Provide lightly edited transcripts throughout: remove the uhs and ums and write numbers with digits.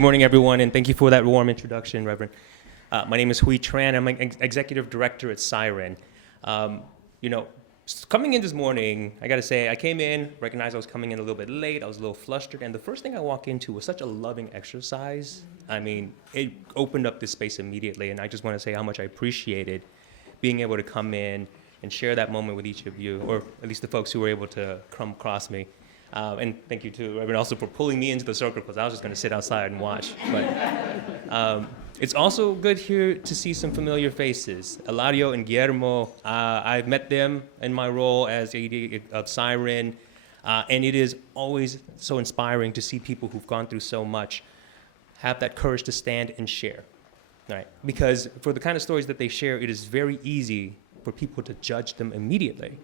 Good morning, everyone, and thank you for that warm introduction, Reverend. My name is Tran. I'm an executive director at Siren. Coming in this morning, I got to say, I came in, recognized I was coming in a little bit late. I was a little flustered, and the first thing I walked into was such a loving exercise. I mean, it opened up this space immediately, and I just want to say how much I appreciated being able to come in and share that moment with each of you, or at least the folks who were able to come across me. And thank you to Reverend also for pulling me into the circle, because I was just going to sit outside and watch. But it's also good here to see some familiar faces. Eladio and Guillermo, I've met them in my role as AD of Siren, and it is always so inspiring to see people who've gone through so much have that courage to stand and share, right? Because for the kind of stories that they share, it is very easy for people to judge them immediately,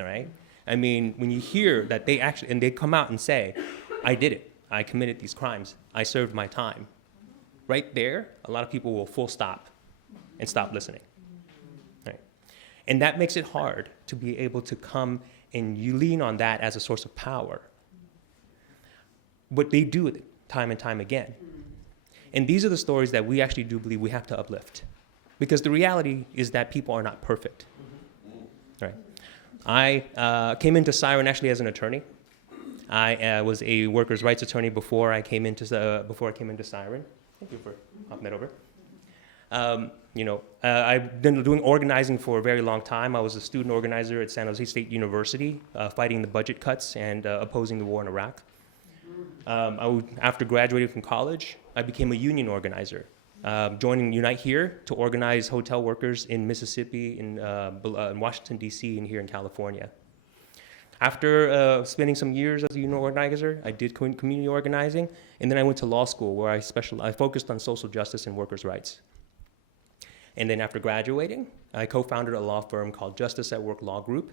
all right? I mean, when you hear that they actually, and they come out and say, I did it, I committed these crimes, I served my time. Right there, a lot of people will full stop and stop listening. Right? And that makes it hard to be able to come and you lean on that as a source of power. But they do it time and time again. And these are the stories that we actually do believe we have to uplift. Because the reality is that people are not perfect. Right? I came into Siren actually as an attorney. I was a workers' rights attorney before I came into Siren. Thank you for hopping that over. I've been doing organizing for a very long time. I was a student organizer at San Jose State University, fighting the budget cuts and opposing the war in Iraq. After graduating from college, I became a union organizer, joining Unite Here to organize hotel workers in Mississippi, in Washington, D.C., and here in California. After spending some years as a union organizer, I did community organizing, and then I went to law school where I focused on social justice and workers' rights. And then after graduating, I co-founded a law firm called Justice at Work Law Group,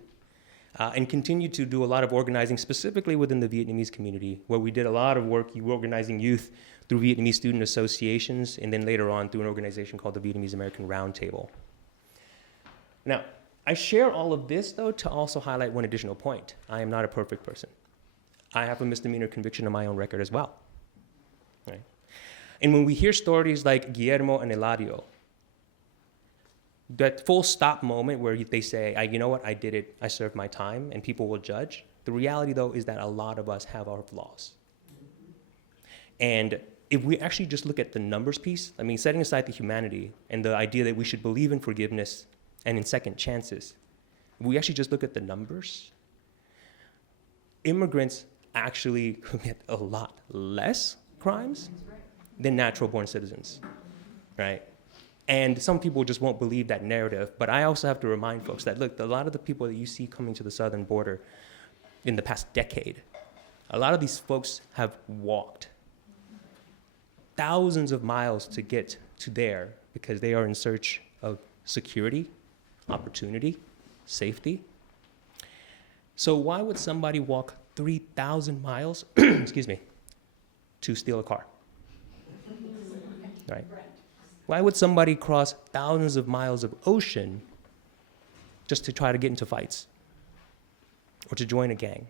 and continued to do a lot of organizing specifically within the Vietnamese community, where we did a lot of work organizing youth through Vietnamese student associations, and then later on through an organization called the Vietnamese American Roundtable. Now, I share all of this, though, to also highlight one additional point. I am not a perfect person. I have a misdemeanor conviction on my own record as well. Right? And when we hear stories like Guillermo and Eladio, that full stop moment where they say, you know what, I did it, I served my time, and people will judge. The reality, though, is that a lot of us have our flaws. And if we actually just look at the numbers piece, I mean, setting aside the humanity and the idea that we should believe in forgiveness and in second chances, if we actually just look at the numbers, immigrants actually commit a lot less crimes than natural-born citizens, right? And some people just won't believe that narrative, but I also have to remind folks that, look, a lot of the people that you see coming to the southern border in the past decade, a lot of these folks have walked thousands of miles to get to there because they are in search of security, opportunity, safety. So why would somebody walk 3,000 miles, excuse me, to steal a car? Right? Why would somebody cross thousands of miles of ocean just to try to get into fights or to join a gang?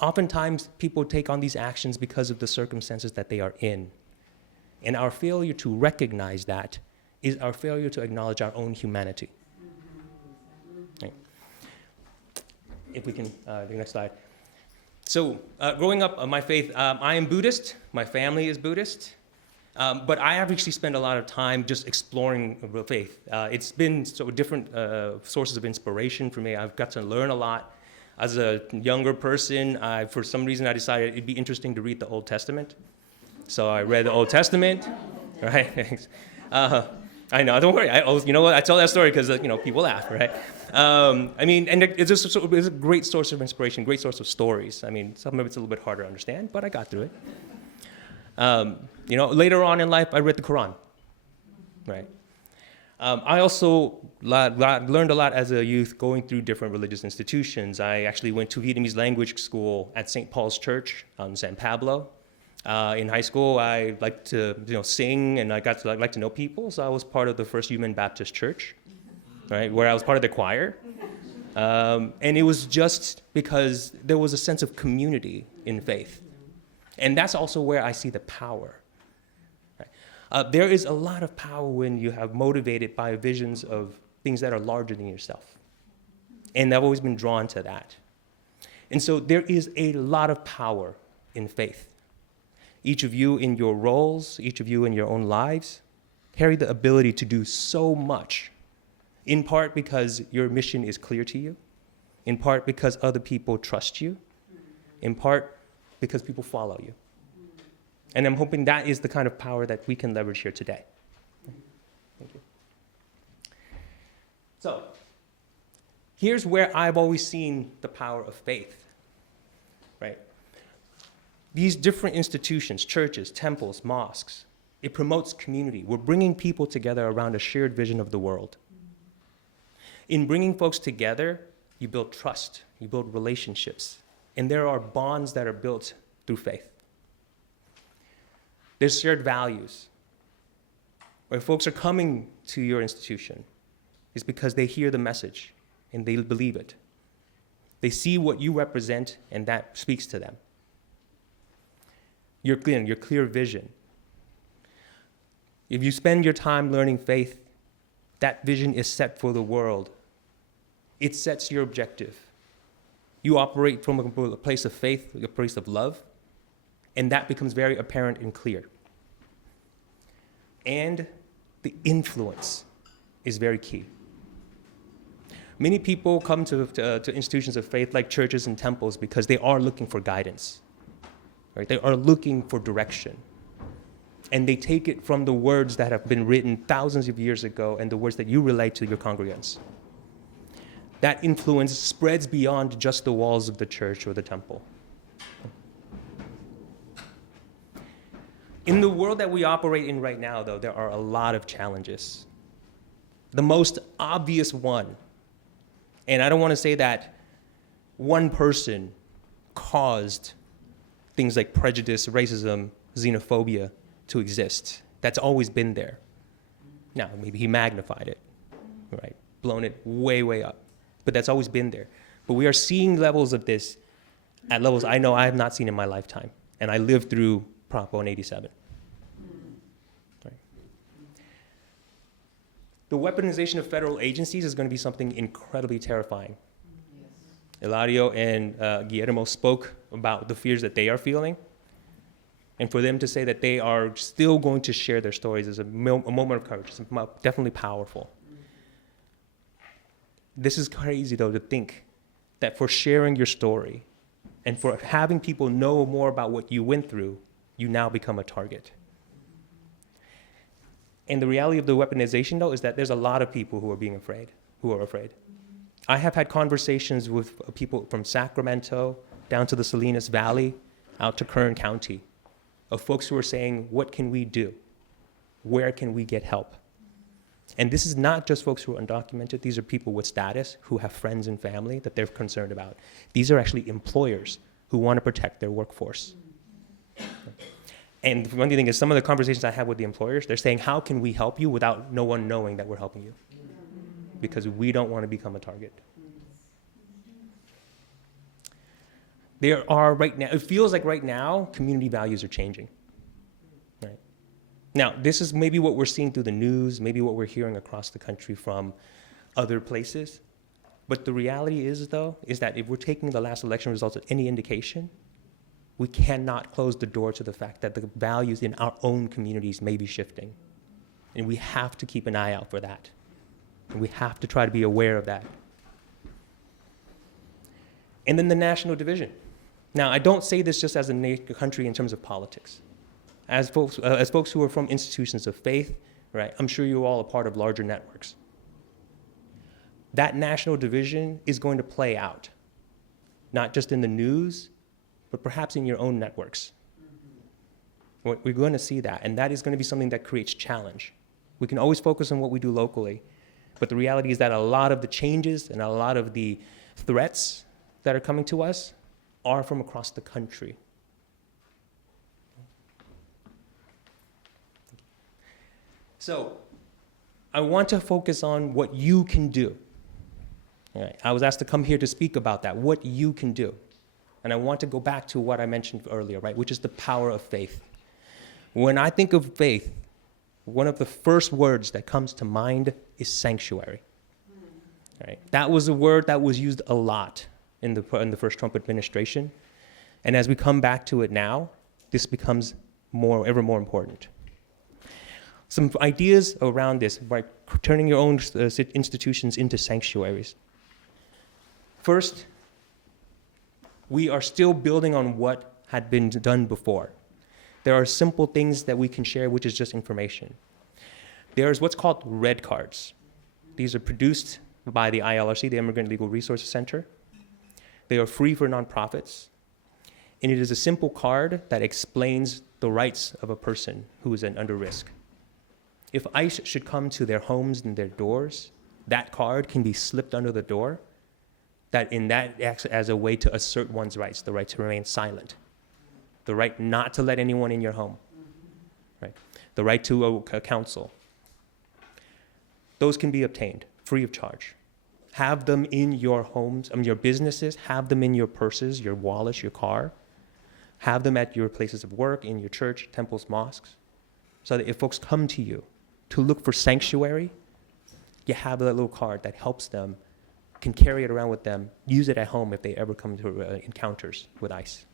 Oftentimes, people take on these actions because of the circumstances that they are in. And our failure to recognize that is our failure to acknowledge our own humanity. Right. If we can, the next slide. So, growing up, my faith, I am Buddhist. My family is Buddhist. But I have actually spent a lot of time just exploring faith. It's been so different sources of inspiration for me. I've got to learn a lot. As a younger person, for some reason I decided it'd be interesting to read the Old Testament. So I read the Old Testament, right? I know, don't worry. You know what? I tell that story because people laugh, right? And it's a great source of inspiration, great source of stories. I mean, some of it's a little bit harder to understand, but I got through it. Later on in life, I read the Quran, right? I also learned a lot as a youth going through different religious institutions. I actually went to Vietnamese language school at St. Paul's Church in San Pablo. In high school, I liked to sing, and I got to like to know people, so I was part of the First Human Baptist Church, right, where I was part of the choir. And it was just because there was a sense of community in faith. And that's also where I see the power. Right? There is a lot of power when you have motivated by visions of things that are larger than yourself. And I've always been drawn to that. And so there is a lot of power in faith. Each of you in your roles, each of you in your own lives, carry the ability to do so much, in part because your mission is clear to you, in part because other people trust you, in part because people follow you. And I'm hoping that is the kind of power that we can leverage here today. Thank you. So, here's where I've always seen the power of faith, right? These different institutions, churches, temples, mosques, it promotes community. We're bringing people together around a shared vision of the world. In bringing folks together, you build trust, you build relationships, and there are bonds that are built through faith. There's shared values. When folks are coming to your institution, it's because they hear the message and they believe it. They see what you represent, and that speaks to them. Your clear vision. If you spend your time learning faith, that vision is set for the world. It sets your objective. You operate from a place of faith, a place of love, and that becomes very apparent and clear. And the influence is very key. Many people come to institutions of faith like churches and temples because they are looking for guidance. Right? They are looking for direction. And they take it from the words that have been written thousands of years ago and the words that you relate to your congregants. That influence spreads beyond just the walls of the church or the temple. In the world that we operate in right now, though, there are a lot of challenges. The most obvious one, and I don't want to say that one person caused things like prejudice, racism, xenophobia to exist. That's always been there. Now, maybe he magnified it, right? Blown it way, way up. But that's always been there. But we are seeing levels of this at levels I know I have not seen in my lifetime. And I lived through Prop 187. Right. The weaponization of federal agencies is going to be something incredibly terrifying. Yes. Eladio and Guillermo spoke about the fears that they are feeling. And for them to say that they are still going to share their stories is a moment of courage. It's definitely powerful. This is crazy, though, to think that for sharing your story and for having people know more about what you went through, you now become a target. And the reality of the weaponization, though, is that there's a lot of people who are afraid. I have had conversations with people from Sacramento down to the Salinas Valley, out to Kern County, of folks who are saying, what can we do? Where can we get help? And this is not just folks who are undocumented. These are people with status who have friends and family that they're concerned about. These are actually employers who want to protect their workforce. And the funny thing is, some of the conversations I have with the employers, they're saying, how can we help you without no one knowing that we're helping you? Because we don't want to become a target. There are right now, it feels like right now, community values are changing. Right? Now, this is maybe what we're seeing through the news, maybe what we're hearing across the country from other places. But the reality is, though, is that if we're taking the last election results as any indication, we cannot close the door to the fact that the values in our own communities may be shifting. And we have to keep an eye out for that. And we have to try to be aware of that. And then the national division. Now, I don't say this just as a country in terms of politics. As folks who are from institutions of faith, right, I'm sure you're all a part of larger networks. That national division is going to play out, not just in the news, but perhaps in your own networks. We're going to see that, and that is going to be something that creates challenge. We can always focus on what we do locally, but the reality is that a lot of the changes and a lot of the threats that are coming to us are from across the country. So I want to focus on what you can do. All right. I was asked to come here to speak about that, what you can do. And I want to go back to what I mentioned earlier, right, which is the power of faith. When I think of faith, one of the first words that comes to mind is sanctuary. Right? That was a word that was used a lot in the first Trump administration. And as we come back to it now, this becomes ever more important. Some ideas around this, right, turning your own institutions into sanctuaries. First, we are still building on what had been done before. There are simple things that we can share, which is just information. There's what's called red cards. These are produced by the ILRC, the Immigrant Legal Resources Center. They are free for nonprofits. And it is a simple card that explains the rights of a person who is under risk. If ICE should come to their homes and their doors, that card can be slipped under the door. That acts as a way to assert one's rights, the right to remain silent, the right not to let anyone in your home, right? The right to a counsel. Those can be obtained free of charge. Have them in your homes, your businesses, have them in your purses, your wallets, your car. Have them at your places of work, in your church, temples, mosques, so that if folks come to you to look for sanctuary, you have that little card that helps them, can carry it around with them, use it at home if they ever come to encounters with ICE.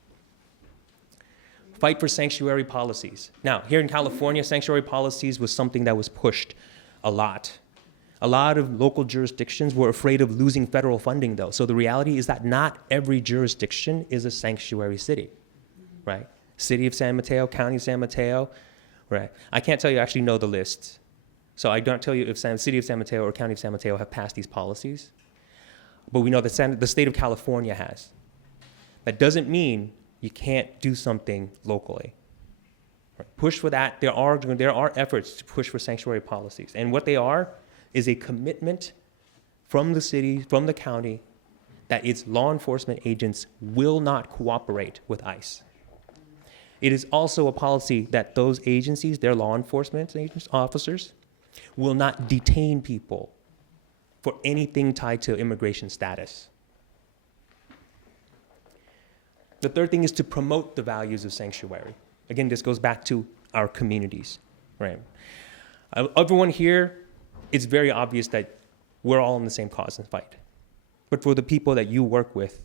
Fight for sanctuary policies. Now, here in California, sanctuary policies was something that was pushed a lot. A lot of local jurisdictions were afraid of losing federal funding, though. So the reality is that not every jurisdiction is a sanctuary city, right? City of San Mateo, County of San Mateo, right? I can't tell you I actually know the list. So I don't tell you if City of San Mateo or County of San Mateo have passed these policies. But we know that the state of California has. That doesn't mean you can't do something locally. Push for that. There are efforts to push for sanctuary policies. And what they are is a commitment from the city, from the county, that its law enforcement agents will not cooperate with ICE. It is also a policy that those agencies, their law enforcement agents, officers, will not detain people for anything tied to immigration status. The third thing is to promote the values of sanctuary. Again, this goes back to our communities, right? Everyone here, it's very obvious that we're all in the same cause and fight. But for the people that you work with,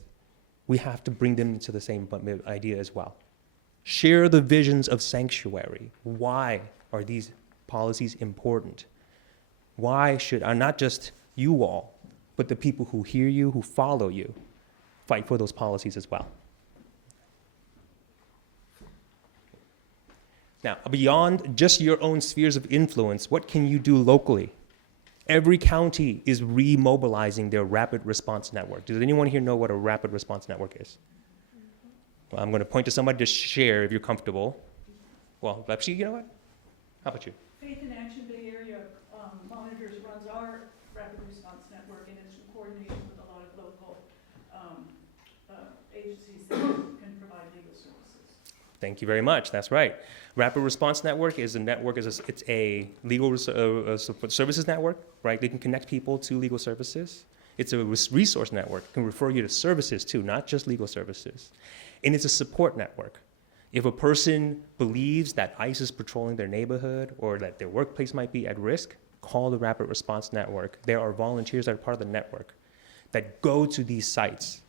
we have to bring them into the same idea as well. Share the visions of sanctuary. Why are these policies important? Why should not just you all, but the people who hear you, who follow you, fight for those policies as well? Now, beyond just your own spheres of influence, what can you do locally? Every county is remobilizing their rapid response network. Does anyone here know what a rapid response network is? Well, I'm going to point to somebody to share if you're comfortable. Well, actually, you know what? How about you? Faith in Action Bay Area monitors, runs our rapid response network, and it's in coordination with a lot of local agencies that can provide legal services. Thank you very much. That's right. Rapid Response Network is a network. It's a legal services network, right? They can connect people to legal services. It's a resource network. It can refer you to services too, not just legal services. And it's a support network. If a person believes that ICE is patrolling their neighborhood or that their workplace might be at risk, call the Rapid Response Network. There are volunteers that are part of the network that go to these sites,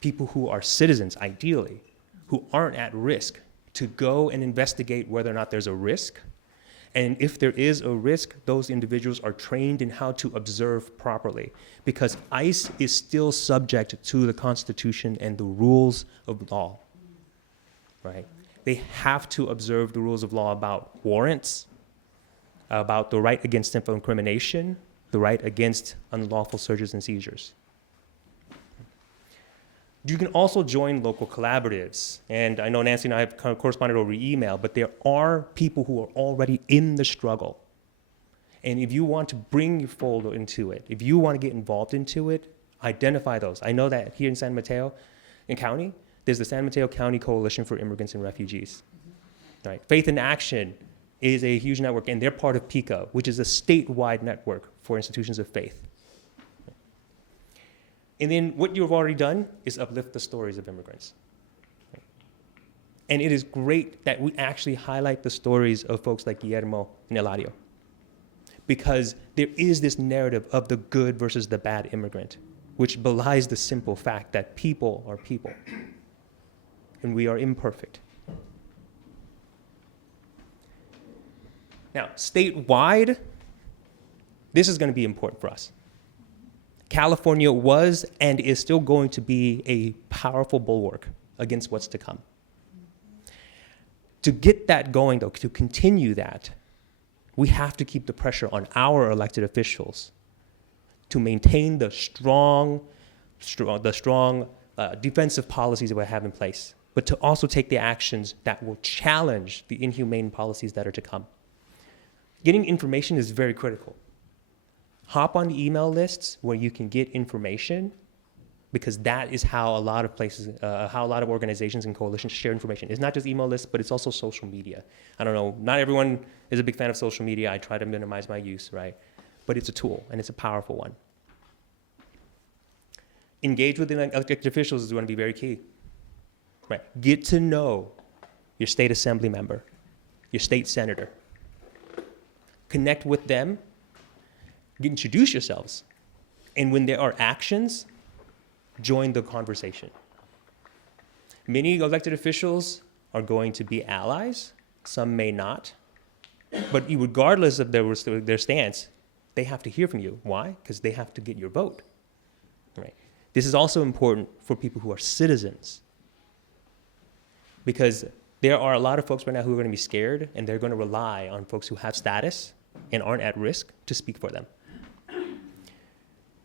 people who are citizens, ideally, who aren't at risk, to go and investigate whether or not there's a risk. And if there is a risk, those individuals are trained in how to observe properly, because ICE is still subject to the Constitution and the rules of law, right? They have to observe the rules of law about warrants, about the right against self-incrimination, the right against unlawful searches and seizures. You can also join local collaboratives. And I know Nancy and I have corresponded over email, but there are people who are already in the struggle. And if you want to bring your fold into it, if you want to get involved into it, identify those. I know that here in San Mateo County, there's the San Mateo County Coalition for Immigrants and Refugees. Right? Faith in Action is a huge network, and they're part of PICO, which is a statewide network for institutions of faith. And then what you've already done is uplift the stories of immigrants. And it is great that we actually highlight the stories of folks like Guillermo and Eladio, because there is this narrative of the good versus the bad immigrant, which belies the simple fact that people are people, and we are imperfect. Now, statewide, this is going to be important for us. California was and is still going to be a powerful bulwark against what's to come. To get that going, though, to continue that, we have to keep the pressure on our elected officials to maintain the strong defensive policies that we have in place, but to also take the actions that will challenge the inhumane policies that are to come. Getting information is very critical. Hop on the email lists where you can get information, because that is how a lot of places, how a lot of organizations and coalitions share information. It's not just email lists, but it's also social media. I don't know, not everyone is a big fan of social media. I try to minimize my use, right? But it's a tool, and it's a powerful one. Engage with the elected officials is going to be very key, right? Get to know your state assembly member, your state senator. Connect with them, introduce yourselves, and when there are actions, join the conversation. Many elected officials are going to be allies, some may not, but regardless of their stance, they have to hear from you. Why? Because they have to get your vote. Right? This is also important for people who are citizens, because there are a lot of folks right now who are going to be scared, and they're going to rely on folks who have status and aren't at risk to speak for them.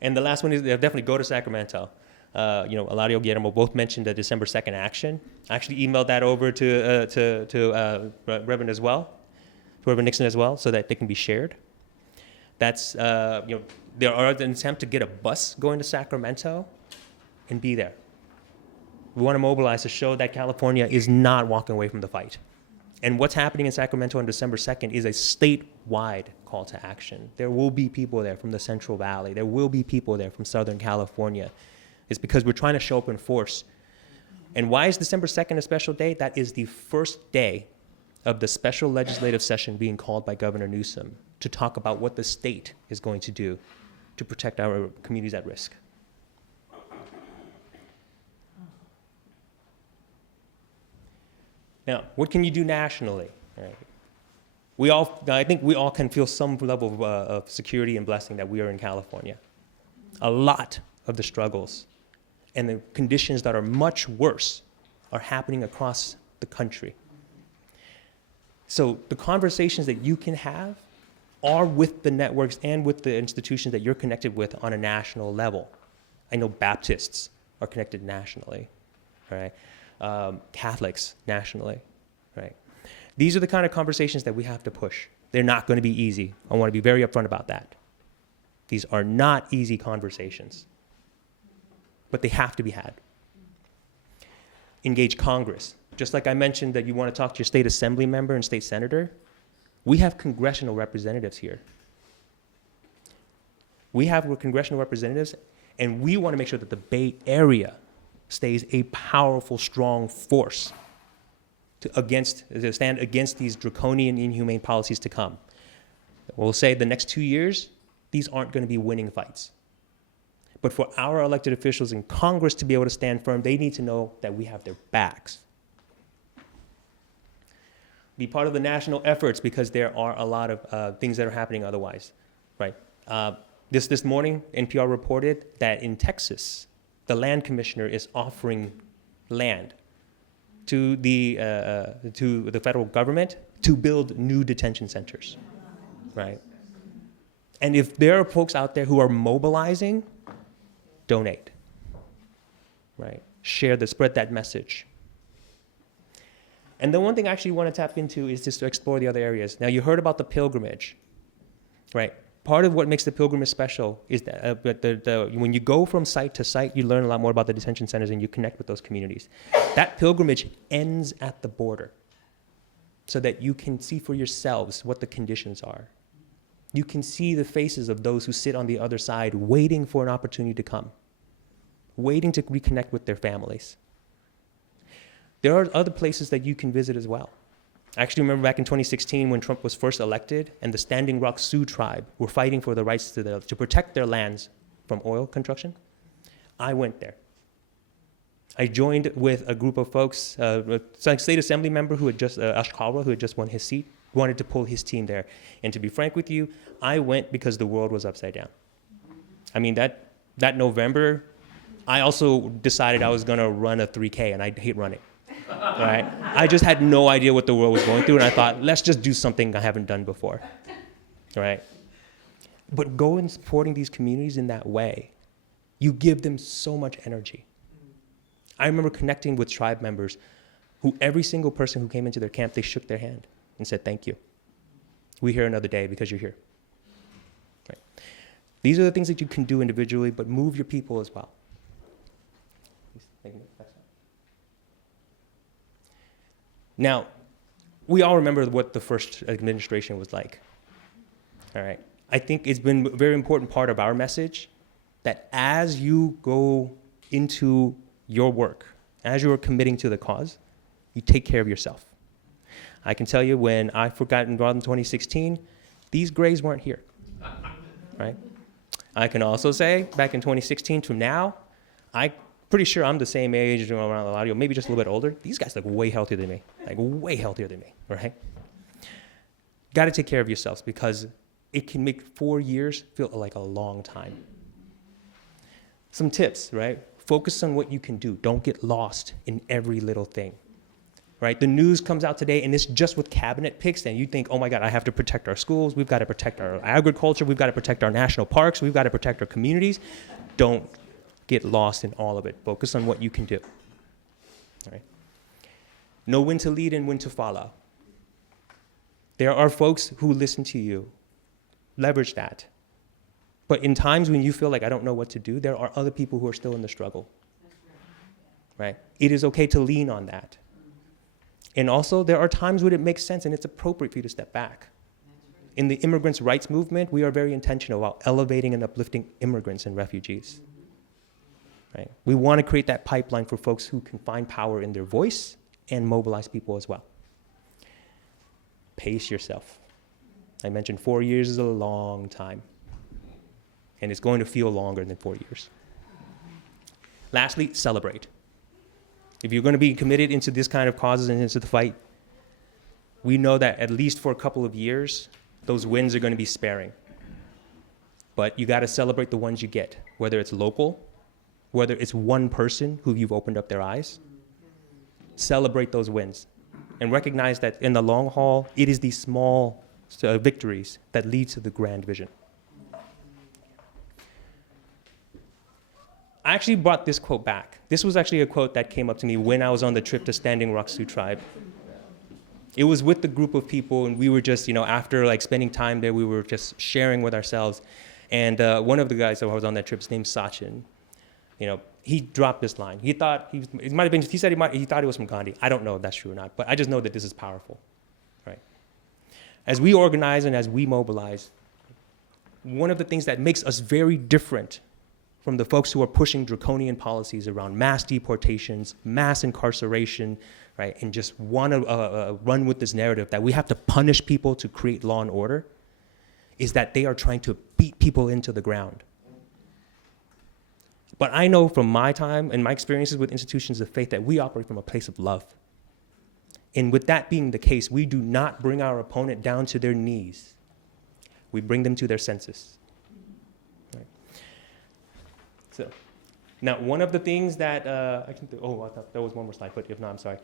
And the last one is definitely go to Sacramento. Eladio, Guillermo both mentioned the December 2nd action. I actually emailed that over to Reverend as well, to Reverend Nixon as well, so that they can be shared. That's, there are an attempt to get a bus going to Sacramento and be there. We want to mobilize to show that California is not walking away from the fight. And what's happening in Sacramento on December 2nd is a statewide call to action. There will be people there from the Central Valley. There will be people there from Southern California. It's because we're trying to show up in force. And why is December 2nd a special day? That is the first day of the special legislative session being called by Governor Newsom to talk about what the state is going to do to protect our communities at risk. Now, what can you do nationally? Right. I think we all can feel some level of security and blessing that we are in California. A lot of the struggles and the conditions that are much worse are happening across the country. So the conversations that you can have are with the networks and with the institutions that you're connected with on a national level. I know Baptists are connected nationally, right? Catholics nationally, right? These are the kind of conversations that we have to push. They're not going to be easy. I want to be very upfront about that. These are not easy conversations, but they have to be had. Engage Congress. Just like I mentioned that you want to talk to your state assembly member and state senator, we have congressional representatives here. We have congressional representatives, and we want to make sure that the Bay Area stays a powerful, strong force to stand against these draconian, inhumane policies to come. We'll say the next 2 years, these aren't going to be winning fights. But for our elected officials in Congress to be able to stand firm, they need to know that we have their backs. Be part of the national efforts, because there are a lot of things that are happening otherwise, right? This morning, NPR reported that in Texas, the land commissioner is offering land to the federal government to build new detention centers, right? And if there are folks out there who are mobilizing, donate, right? Spread that message. And the one thing I actually want to tap into is just to explore the other areas. Now, you heard about the pilgrimage, right? Part of what makes the pilgrimage special is that when you go from site to site, you learn a lot more about the detention centers and you connect with those communities. That pilgrimage ends at the border so that you can see for yourselves what the conditions are. You can see the faces of those who sit on the other side waiting for an opportunity to come, waiting to reconnect with their families. There are other places that you can visit as well. I actually remember back in 2016 when Trump was first elected and the Standing Rock Sioux tribe were fighting for the rights to protect their lands from oil construction. I went there. I joined with a group of folks, a state assembly member who had just, Ashkawa, who had just won his seat, wanted to pull his team there. And to be frank with you, I went because the world was upside down. I mean, that November, I also decided I was gonna run a 3K, and I hate running. Right? I just had no idea what the world was going through, and I thought, let's just do something I haven't done before. Right? But going supporting these communities in that way, you give them so much energy. I remember connecting with tribe members who every single person who came into their camp, they shook their hand and said, thank you. We're here another day because you're here. Right? These are the things that you can do individually, but move your people as well. Now, we all remember what the first administration was like. All right. I think it's been a very important part of our message that as you go into your work, as you are committing to the cause, you take care of yourself. I can tell you when I got involved in 2016, these grays weren't here, right? I can also say back in 2016 to now, I'm pretty sure I'm the same age around a lot of you, maybe just a little bit older. These guys look way healthier than me, like way healthier than me, right? Got to take care of yourselves because it can make 4 years feel like a long time. Some tips, right? Focus on what you can do. Don't get lost in every little thing, right? The news comes out today and it's just with cabinet picks and you think, oh my God, I have to protect our schools. We've got to protect our agriculture. We've got to protect our national parks. We've got to protect our communities. Don't get lost in all of it. Focus on what you can do, right? Know when to lead and when to follow. There are folks who listen to you. Leverage that. But in times when you feel like I don't know what to do, there are other people who are still in the struggle, right? It is okay to lean on that. And also, there are times when it makes sense and it's appropriate for you to step back. In the immigrants' rights movement, we are very intentional about elevating and uplifting immigrants and refugees, right? We want to create that pipeline for folks who can find power in their voice and mobilize people as well. Pace yourself. I mentioned 4 years is a long time. And it's going to feel longer than 4 years. Lastly, celebrate. If you're going to be committed into this kind of causes and into the fight, we know that at least for a couple of years, those wins are going to be sparing. But you got to celebrate the ones you get, whether it's local, whether it's one person who you've opened up their eyes. Celebrate those wins and recognize that in the long haul, it is these small victories that lead to the grand vision. I actually brought this quote back. This was actually a quote that came up to me when I was on the trip to Standing Rock Sioux Tribe. It was with the group of people, and we were just, after like spending time there, we were just sharing with ourselves. And one of the guys that was on that trip, his name's Sachin. He dropped this line. He thought he thought it was from Gandhi. I don't know if that's true or not, but I just know that this is powerful, right? As we organize and as we mobilize, one of the things that makes us very different from the folks who are pushing draconian policies around mass deportations, mass incarceration, right, and just want to run with this narrative that we have to punish people to create law and order, is that they are trying to beat people into the ground. But I know from my time and my experiences with institutions of faith that we operate from a place of love. And with that being the case, we do not bring our opponent down to their knees. We bring them to their senses. So, now one of the things that I thought there was one more slide, but if not, I'm sorry.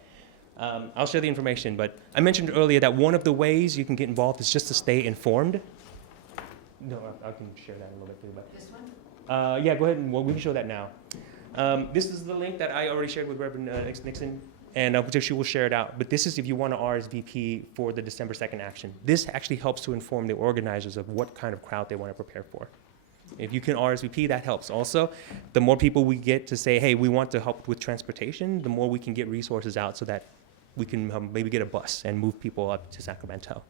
I'll share the information, but I mentioned earlier that one of the ways you can get involved is just to stay informed. No, I can share that a little bit too. But this one? Yeah, go ahead, and we can show that now. This is the link that I already shared with Reverend Nixon, and she will share it out. But this is if you want to RSVP for the December 2nd action. This actually helps to inform the organizers of what kind of crowd they want to prepare for. If you can RSVP, that helps. Also, the more people we get to say, hey, we want to help with transportation, the more we can get resources out so that we can maybe get a bus and move people up to Sacramento.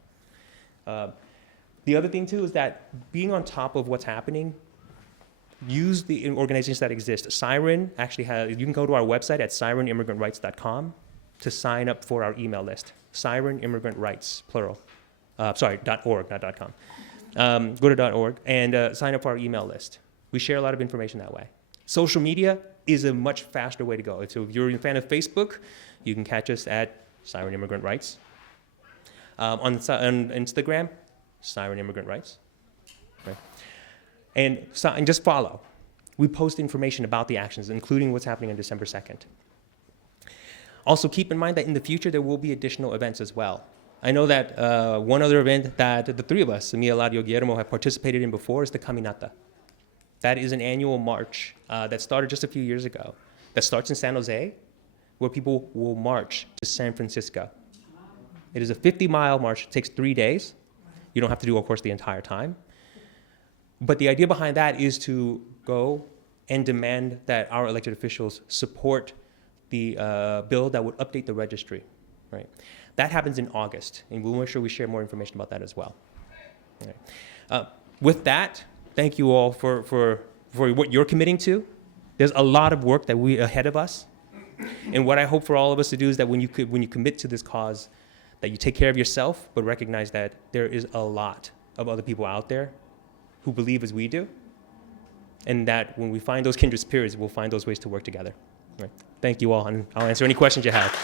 The other thing, too, is that being on top of what's happening, use the organizations that exist. Siren actually has, you can go to our website at sirenimmigrantrights.com. to sign up for our email list. Siren Immigrant Rights, plural. .org, not .com. Go to .org and sign up for our email list. We share a lot of information that way. Social media is a much faster way to go. So if you're a fan of Facebook, you can catch us at Siren Immigrant Rights. On Instagram, Siren Immigrant Rights. Right. And just follow. We post information about the actions, including what's happening on December 2nd. Also, keep in mind that in the future, there will be additional events as well. I know that one other event that the three of us, me, Eladio, Guillermo, have participated in before is the Caminata. That is an annual march that started just a few years ago. That starts in San Jose, where people will march to San Francisco. It is a 50-mile march. It takes 3 days. You don't have to do, of course, the entire time. But the idea behind that is to go and demand that our elected officials support the bill that would update the registry. Right? That happens in August, and we'll make sure we share more information about that as well. Right. With that, thank you all for what you're committing to. There's a lot of work that we ahead of us. And what I hope for all of us to do is that when you commit to this cause, that you take care of yourself, but recognize that there is a lot of other people out there who believe as we do. And that when we find those kindred spirits, we'll find those ways to work together. Right. Thank you all, and I'll answer any questions you have.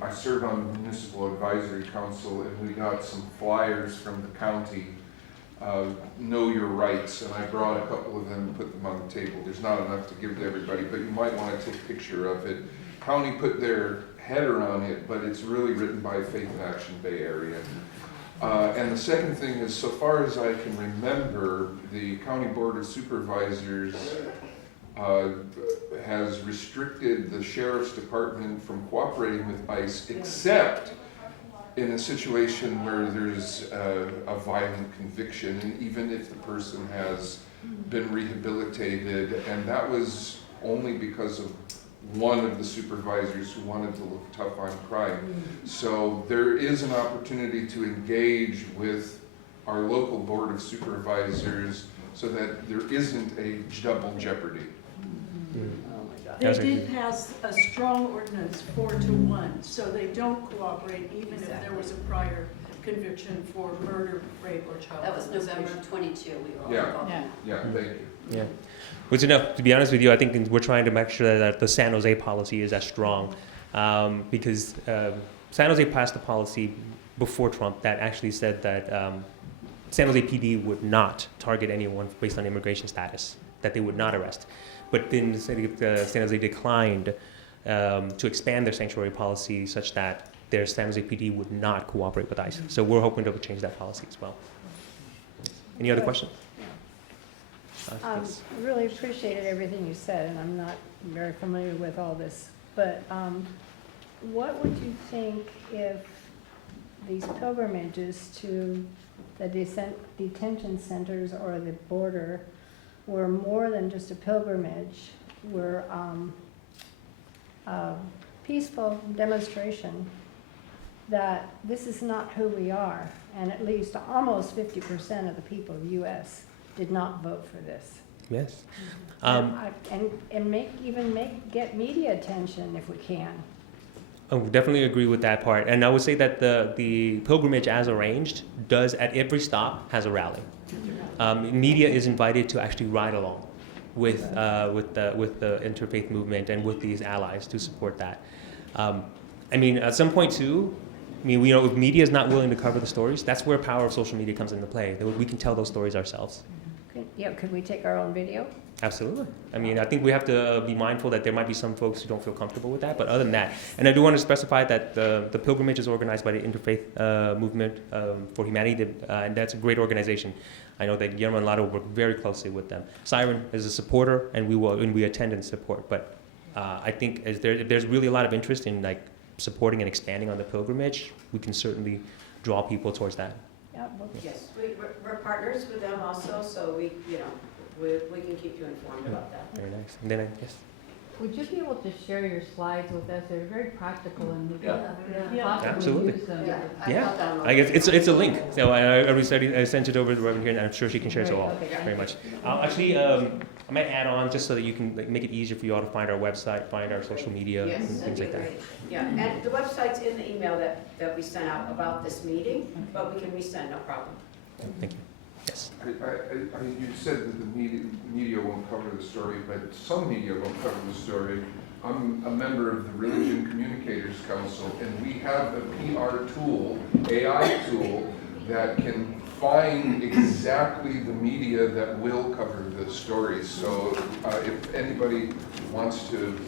I serve on the Municipal Advisory Council, and we got some flyers from the county, Know Your Rights, and I brought a couple of them and put them on the table. There's not enough to give to everybody, but you might want to take a picture of it. County put their header on it, but it's really written by Faith in Action Bay Area. And the second thing is, so far as I can remember, the County Board of Supervisors has restricted the Sheriff's Department from cooperating with ICE, except in a situation where there's a violent conviction, and even if the person has been rehabilitated, and that was only because of one of the supervisors who wanted to look tough on crime. So there is an opportunity to engage with our local Board of Supervisors so that there isn't a double jeopardy. They did pass a strong ordinance 4-1, so they don't cooperate even if there was a prior conviction for murder, rape, or child That was molestation. November 22, we were all Yeah. involved. Yeah, thank you. Yeah. Which enough, to be honest with you, I think we're trying to make sure that the San Jose policy is as strong because San Jose passed a policy before Trump that actually said that San Jose PD would not target anyone based on immigration status, that they would not arrest. But then the city of San Jose declined to expand their sanctuary policy such that their San Jose PD would not cooperate with ICE. So we're hoping to change that policy as well. Any other questions? Yes. I really appreciated everything you said, and I'm not very familiar with all this. But what would you think if these pilgrimages to the detention centers or the border were more than just a pilgrimage, were a peaceful demonstration that this is not who we are, and at least almost 50% of the people of the U.S. did not vote for this. Yes. Get media attention if we can. I would definitely agree with that part. And I would say that the pilgrimage as arranged does at every stop has a rally. Media is invited to actually ride along with the interfaith movement and with these allies to support that. I mean, at some point too, I mean, if media is not willing to cover the stories, that's where power of social media comes into play. We can tell those stories ourselves. Could we take our own video? Absolutely. I mean, I think we have to be mindful that there might be some folks who don't feel comfortable with that, but other than that, and I do want to specify that the pilgrimage is organized by the Interfaith Movement for Humanity, and that's a great organization. I know that Guillermo and Lado work very closely with them. Siren is a supporter, and we attend and support, but I think if there's really a lot of interest in like supporting and expanding on the pilgrimage, we can certainly draw people towards that. Yeah, Yes, we're partners with them also, so we can keep you informed about that. Very nice. And then Would you be able to share your slides with us? They're very practical and we can Yeah. possibly Absolutely. use them. Yeah. Yeah. I'll download I guess it. it's a link. So I sent it over to the Reverend here, and I'm sure she can share. So Great, all okay. very much. Actually, I might add on just so that you can make it easier for you all to find our website, find our social media, Yes, and that'd things be like that. great. Yeah, and the website's in the email that we sent out about this meeting, but we can resend, no problem. Thank you. Yes. You said that the media won't cover the story, but some media won't cover the story. I'm a member of the Religion Communicators Council, and we have a PR tool, AI tool, that can find exactly the media that will cover the stories. So if anybody wants to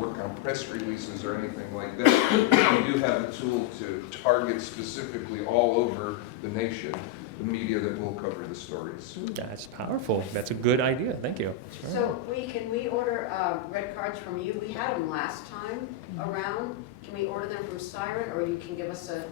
work on press releases or anything like that, we do have a tool to target specifically all over the nation the media that will cover the stories. That's powerful. That's a good idea. Thank you. Sure. So can we order red cards from you? We had them last time around. Can we order them from Siren, or you can give us a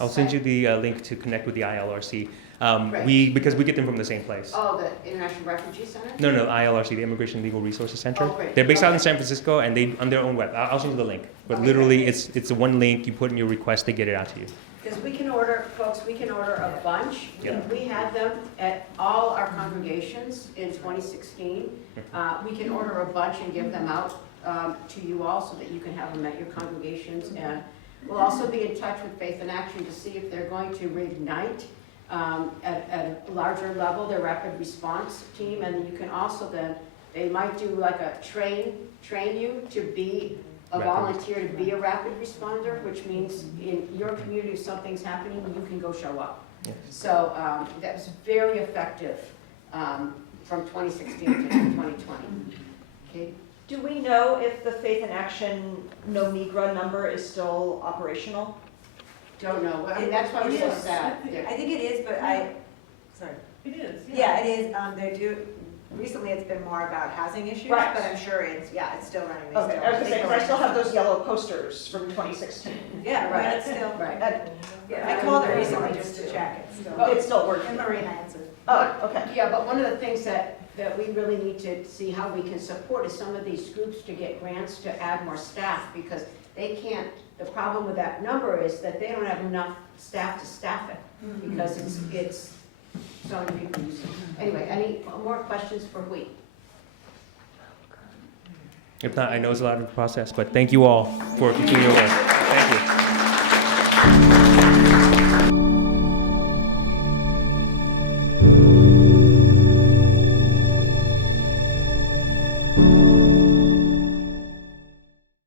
I'll send you site? the link to connect with the ILRC. Right. Because we get them from the same place. Oh, the International Refugee Center? No, ILRC, the Immigration Legal Resources Center. Oh, great. They're based out in Okay. San Francisco, and they on their own web. I'll send you the link. But Okay, literally, great. it's the one link. You put in your request, they get it out to you. Because we can order, folks, we can order a bunch. Yeah. We had them at all our congregations in 2016. We can order a bunch and give them out to you all so that you can have them at your congregations. And we'll also be in touch with Faith in Action to see if they're going to reignite at a larger level their rapid response team. And you can also then, they might do like a train you to be a Rapid. volunteer to be a rapid responder, which means in your community, if something's happening, you can go show up. Yeah. So that was very effective from 2016 to 2020. Okay, Do we know if the Faith in Action No Migra number is still operational? don't know, I mean, that's why we're so It is. sad. I think it is, but sorry. It is, Yeah, it is, they do, recently it's been more about housing issues, Right. but I'm sure it's still running. They Okay, I was gonna say, 'cause I still have those yellow posters from 2016. Yeah, Right. right, it's still, Right. yeah, I called her recently just to check, it's still. It's still working. And Marina answered. Oh, okay. Yeah, but one of the things that we really need to see how we can support is some of these groups to get grants to add more staff, because they can't, the problem with that number is that they don't have enough staff to staff it, because it's so many people using it. Anyway, any more questions for Hui? If not, I know it's a lot of the process, but thank you all for continuing your work. Thank you.